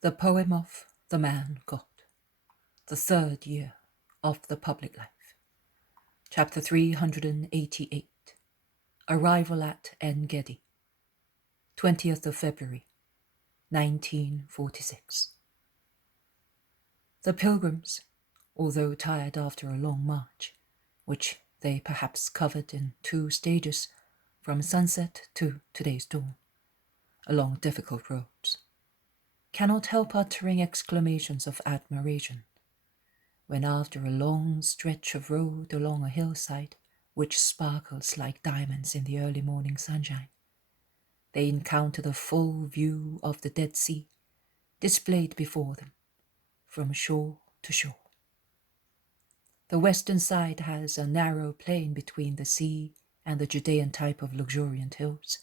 The Poem of the Man God, the third year of the public life. Chapter 388, Arrival at Engedi, 20th of February, 1946. The pilgrims, although tired after a long march, which they perhaps covered in 2 stages from sunset to today's dawn, along difficult roads, cannot help uttering exclamations of admiration when after a long stretch of road along a hillside which sparkles like diamonds in the early morning sunshine, they encounter the full view of the Dead Sea displayed before them from shore to shore. The western side has a narrow plain between the sea and the Judean type of luxuriant hills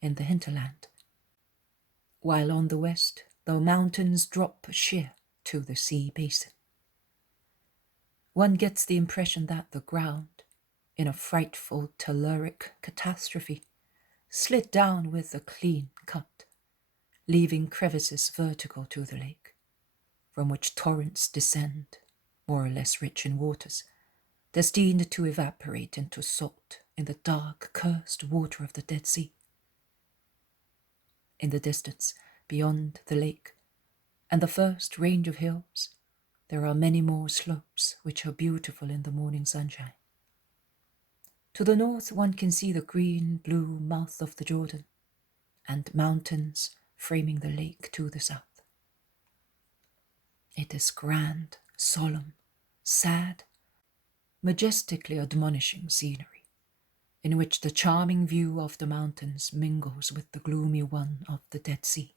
in the hinterland, while on the west the mountains drop sheer to the sea basin. One gets the impression that the ground, in a frightful telluric catastrophe, slid down with a clean cut, leaving crevices vertical to the lake, from which torrents descend, more or less rich in waters, destined to evaporate into salt in the dark, cursed water of the Dead Sea. In the distance, beyond the lake and the first range of hills, there are many more slopes which are beautiful in the morning sunshine. To the north one can see the green-blue mouth of the Jordan and mountains framing the lake to the south. It is grand, solemn, sad, majestically admonishing scenery, in which the charming view of the mountains mingles with the gloomy one of the Dead Sea,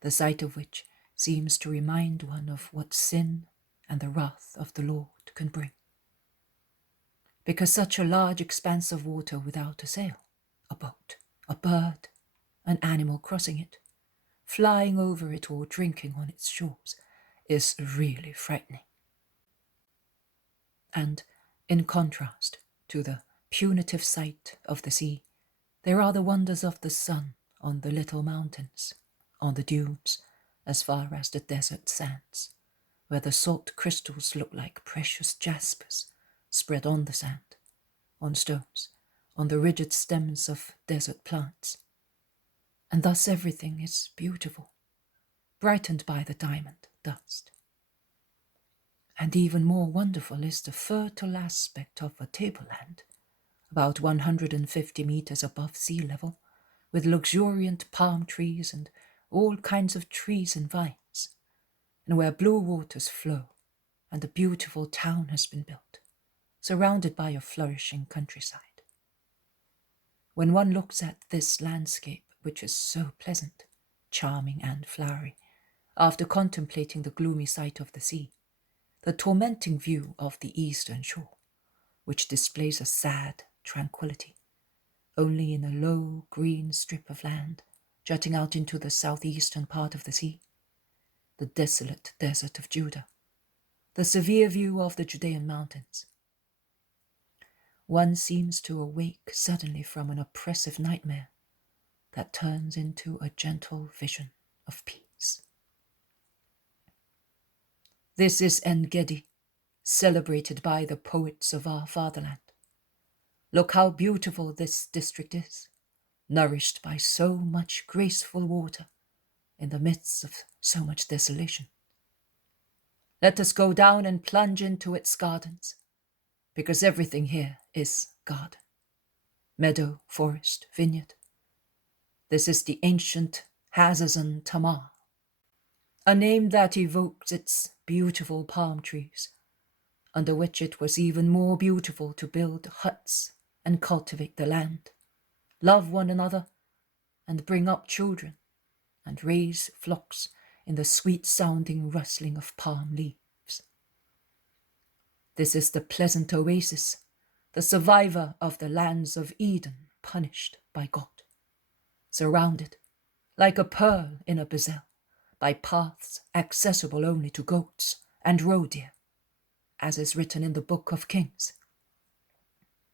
the sight of which seems to remind one of what sin and the wrath of the Lord can bring. Because such a large expanse of water without a sail, a boat, a bird, an animal crossing it, flying over it or drinking on its shores, is really frightening. And in contrast to the punitive sight of the sea, there are the wonders of the sun on the little mountains, on the dunes, as far as the desert sands, where the salt crystals look like precious jaspers spread on the sand, on stones, on the rigid stems of desert plants. And thus everything is beautiful, brightened by the diamond dust. And even more wonderful is the fertile aspect of a tableland, about 150 meters above sea level, with luxuriant palm trees and all kinds of trees and vines, and where blue waters flow and a beautiful town has been built, surrounded by a flourishing countryside. When one looks at this landscape, which is so pleasant, charming and flowery, after contemplating the gloomy sight of the sea, the tormenting view of the eastern shore, which displays a sad tranquility, only in a low green strip of land jutting out into the southeastern part of the sea, the desolate desert of Judah, the severe view of the Judean mountains. One seems to awake suddenly from an oppressive nightmare that turns into a gentle vision of peace. This is Engedi, celebrated by the poets of our fatherland. Look how beautiful this district is, nourished by so much graceful water in the midst of so much desolation. Let us go down and plunge into its gardens, because everything here is garden, meadow, forest, vineyard. This is the ancient Hazazon Tamar, a name that evokes its beautiful palm trees, under which it was even more beautiful to build huts and cultivate the land, love one another, and bring up children, and raise flocks in the sweet-sounding rustling of palm leaves. This is the pleasant oasis, the survivor of the lands of Eden punished by God, surrounded, like a pearl in a bezel, by paths accessible only to goats and roe deer, as is written in the Book of Kings.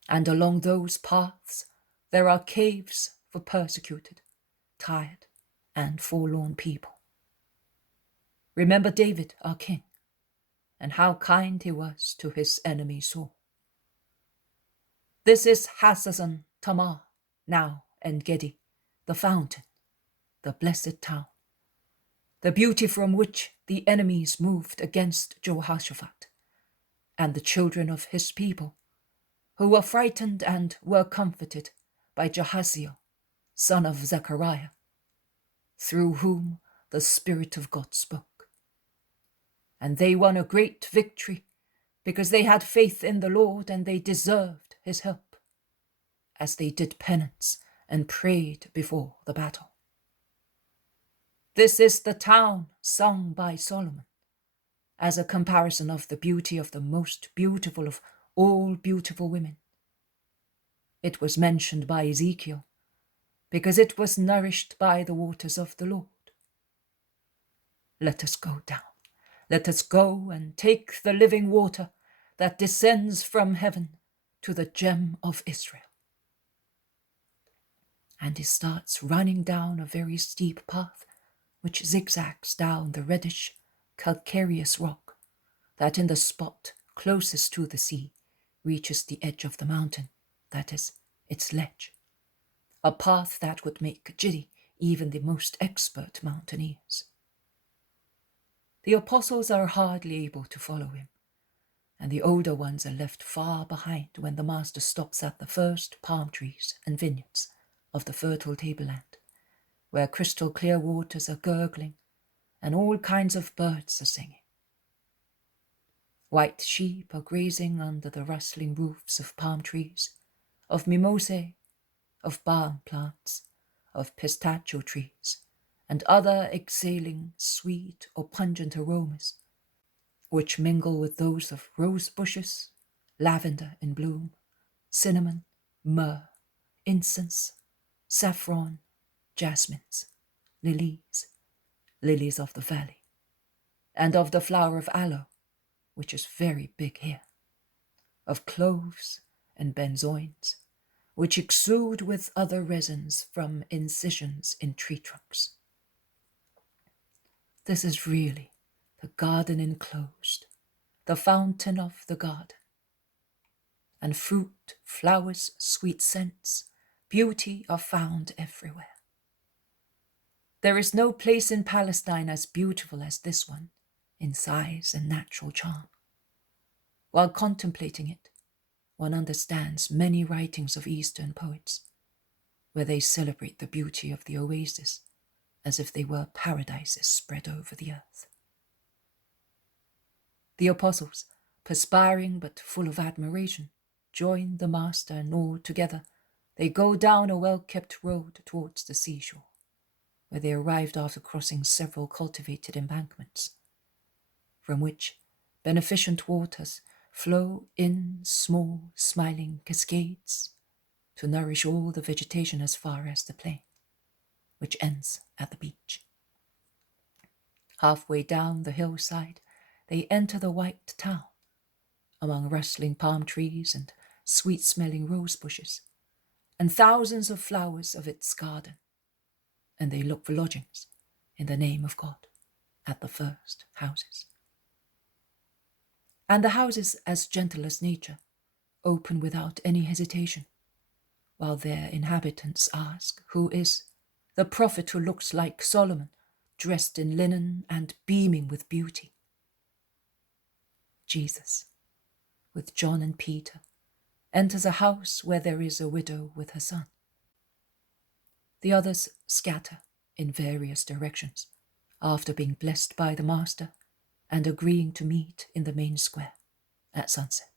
And along those paths there are caves for persecuted, tired, and forlorn people. remember David, our king, and how kind he was to his enemy Saul. This is Hazazon Tamar, now Engedi, the fountain, the blessed town, the beauty from which the enemies moved against Jehoshaphat and the children of his people, who were frightened and were comforted by Jahaziel, son of Zechariah, through whom the Spirit of God spoke. And they won a great victory because they had faith in the Lord and they deserved his help, as they did penance and prayed before the battle. This is the town sung by Solomon, as a comparison of the beauty of the most beautiful of all beautiful women. It was mentioned by Ezekiel, because it was nourished by the waters of the Lord. Let us go down. Let us go and take the living water that descends from heaven to the gem of Israel. And he starts running down a very steep path which zigzags down the reddish, calcareous rock that in the spot closest to the sea reaches the edge of the mountain, that is, its ledge, a path that would make giddy even the most expert mountaineers. The apostles are hardly able to follow him, and the older ones are left far behind when the master stops at the first palm trees and vineyards of the fertile tableland, where crystal clear waters are gurgling and all kinds of birds are singing. White sheep are grazing under the rustling roofs of palm trees, of mimosae, of balm plants, of pistachio trees, and other exhaling sweet or pungent aromas, which mingle with those of rose bushes, lavender in bloom, cinnamon, myrrh, incense, saffron, jasmines, lilies of the valley, and of the flower of aloe, which is very big here, of cloves and benzoins, which exude with other resins from incisions in tree trunks. This is really the garden enclosed, the fountain of the garden, and fruit, flowers, sweet scents, beauty are found everywhere. There is no place in Palestine as beautiful as this one in size and natural charm. While contemplating it, one understands many writings of Eastern poets, where they celebrate the beauty of the oasis as if they were paradises spread over the earth. The apostles, perspiring but full of admiration, join the master, and all together they go down a well-kept road towards the seashore, where they arrived after crossing several cultivated embankments, from which beneficent waters flow in small, smiling cascades to nourish all the vegetation as far as the plain, which ends at the beach. Halfway down the hillside, they enter the white town, among rustling palm trees and sweet-smelling rose bushes, and thousands of flowers of its garden, and they look for lodgings, in the name of God, at the first houses. And the houses, as gentle as nature, open without any hesitation, while their inhabitants ask, "Who is the prophet who looks like Solomon, dressed in linen and beaming with beauty?" Jesus, with John and Peter, enters a house where there is a widow with her son. The others scatter in various directions, after being blessed by the master and agreeing to meet in the main square at sunset.